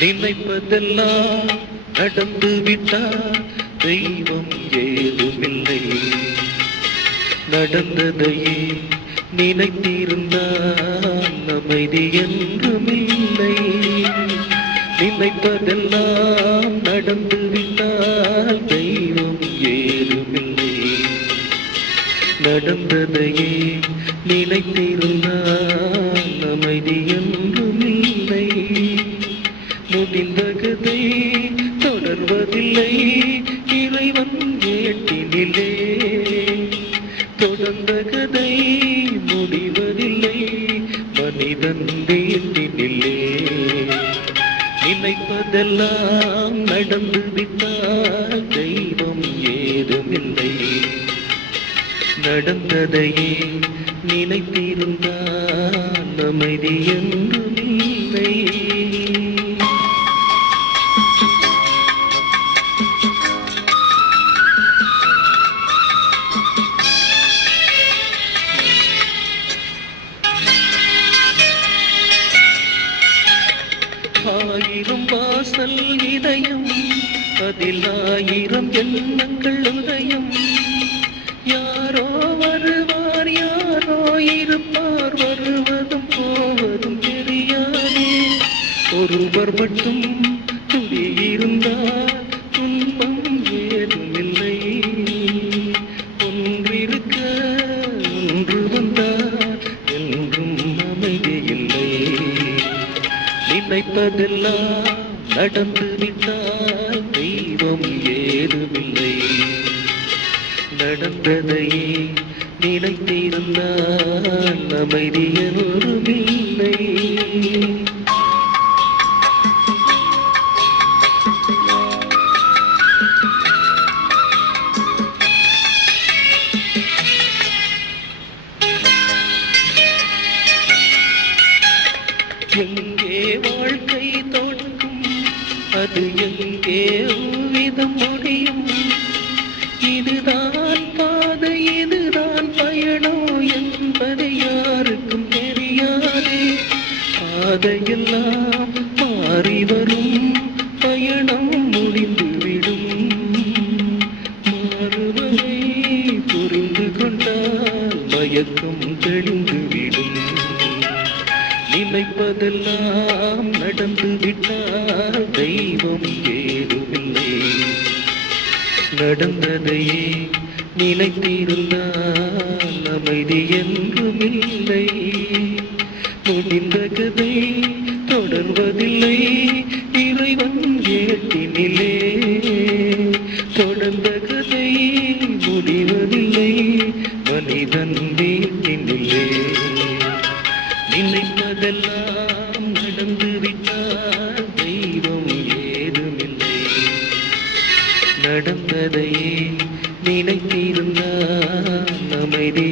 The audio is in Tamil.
நினைப்பதெல்லாம் நடந்து விட்டால் தெய்வம் ஏதுமில்லை. நடந்ததையே நினைத்திருந்தால் அமைதி என்றுமில்லை. நினைப்பதெல்லாம் நடந்து விட்டால் தெய்வம் ஏதுமில்லை. நடந்ததையே நினைத்திருந்தால் அமைதி என்றுமில்லை. முடிந்த கதை தொடர்வதில்லை இறைவன் ஏட்டினிலே. தொடர்ந்த கதை முடிவதில்லை மனிதன் வீட்டினிலே. நினைப்பதெல்லாம் நடந்து விட்டால் தெய்வம் ஏதுமில்லை. நடந்ததையே நினைத்திருந்தால் அமைதி என்றுமில்லை. ஆயிரம் வாசல் இதயம் அதில் ஆயிரம் எண்ணங்கள் உதயம். யாரோ வருவார் யாரோ இருப்பார் வருவதும் போவதும் தெரியாதே. ஒருவர் மட்டும் துடியிருந்தால் துன்பம் ஏதுமில்லை. ஒன்றிருக்க ஒன்று வந்தால் என்றும் அமைதி இல்லை. நினைப்பதெல்லாம் நடந்து விட்டால் தெய்வம் ஏதுமில்லை. நடந்ததையே நினைத்திருந்தால் அமைதி என்றுமில்லை. எங்கே வாழ்க்கை தொடங்கும் அது எங்கே விதம் முடியும். இதுதான் பாதை இதுதான் பயணம் என்பதை யாருக்கும் தெரியாதே. பாதையெல்லாம் மாறி வரும் பயணம் முடிந்துவிடும். மாறுவதை புரிந்து கொண்டால் மயக்கம் தெளிந்துவிடும். நினைப்பதெல்லாம் நடந்து விட்டால் தெய்வம் ஏதுமில்லை. நடந்ததையே நினைத்திருந்தால் அமைதி என்றுமில்லை. முடிந்த கதை தொடர்வதில்லை இறைவன் ஏட்டினிலே. தொடர்ந்த கதை முடிவதில்லை மனிதன் வீட்டினிலே. நினைப்பதெல்லாம் நடந்து விட்டால் தெய்வம் ஏதுமில்லை. நடந்ததையே நினைத்திருந்தால் அமைதி